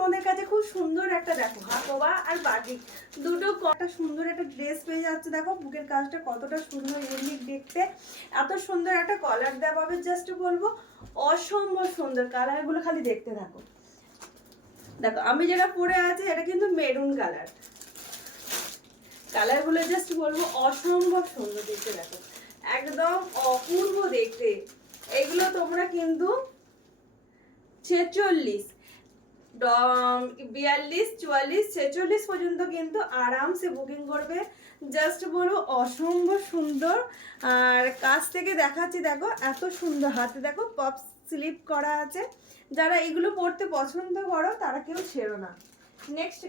তোমাদের কাছে খুব সুন্দর একটা দেখো হাকোবা আর বাটিক দুটো কটা সুন্দর একটা ড্রেস পেয়ে যাচ্ছে। দেখো বুকের কাজটা কতটা সুন্দর, ইউনিক দেখতে, এত সুন্দর একটা কলার দেওয়া পাবে। জাস্ট বলবো অসম্ভব সুন্দর, কালারগুলো খালি দেখতে থাকো। দেখো আমি যেটা পরে আছি এটা কিন্তু মেরুন কালার, কালারগুলো জাস্ট বলবো অসম্ভব সুন্দর দেখতে। দেখো একদম অপূর্ব দেখতে। এগুলো তোমরা কিন্তু 46, 42, 44, 46 পর্যন্ত কিন্তু আরামসে বুকিং করবে। জাস্ট বলবো অসম্ভব সুন্দর। আর কাছ থেকে দেখাচ্ছি, দেখো এত সুন্দর, হাতে দেখো পপ স্লিপ করা আছে। যারা এগুলো পরতে পছন্দ করো তারা কেউ ছেড়ো না। নেক্সট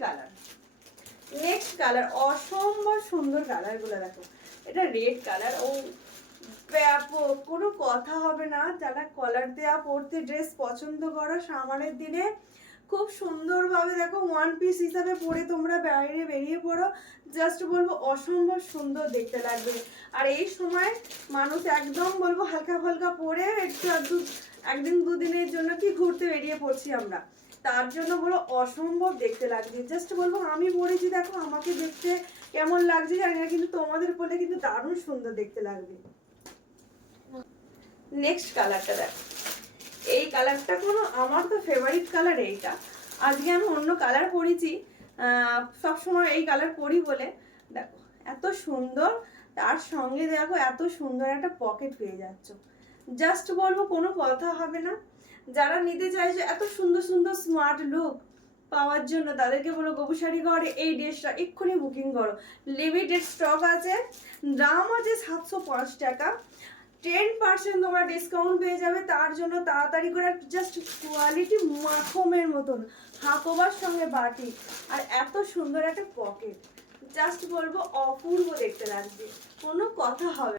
কালার অসম্ভব সুন্দর কালারগুলো দেখো। এটা রেড কালার, ও ব্যাপক, কোনো কথা হবে না। যারা কলার দেওয়া পরতে ড্রেস পছন্দ করো সামারের দিনে খুব সুন্দরভাবে দেখো ওয়ান পিস হিসাবে পরে তোমরা বাইরে বেরিয়ে পড়ো, জাস্ট বলবো অসম্ভব সুন্দর দেখতে লাগবে। আর এই সময় মানুষ একদম বলবো হালকা ফালকা পরে একটু একদিন দুদিনের জন্য কি ঘুরতে বেরিয়ে পড়ছি আমরা, তার জন্য বলো অসম্ভব দেখতে লাগছে। জাস্ট বলবো আমি পরেছি, দেখো আমাকে দেখতে কেমন লাগছে জানি না, কিন্তু তোমাদের পরলে কিন্তু দারুণ সুন্দর দেখতে লাগবে। নেক্সট কালারটা দেখো, এই কালারটা কোনো আমার তো ফেভারিট কালার এইটা। আজকে আমি অন্য কালার পরেছি, সবসময় এই কালার পরি বলে। দেখো এত সুন্দর, তার সঙ্গে দেখো এত সুন্দর একটা পকেট পেয়ে যাচ্ছ। জাস্ট বলবো কোনো কথা হবে না। যারা নিতে চাইছে এত সুন্দর সুন্দর স্মার্ট লুক পাওয়ার জন্য তাদেরকে বলো গোপুশাড়ি ঘরে এই ড্রেসটা এক্ষুনি বুকিং করো। লিমিটেড স্টক আছে, দাম আছে 705 টাকা, 10% তোমরা ডিসকাউন্ট পেয়ে যাবে। তার জন্য তাড়াতাড়ি করে, জাস্ট কোয়ালিটি মাখমের মতন, হাকোবার সঙ্গে বাটি আর এত সুন্দর একটা পকেট, জাস্ট বলবো অপূর্ব দেখতে লাগবে, কোনো কথা হবে।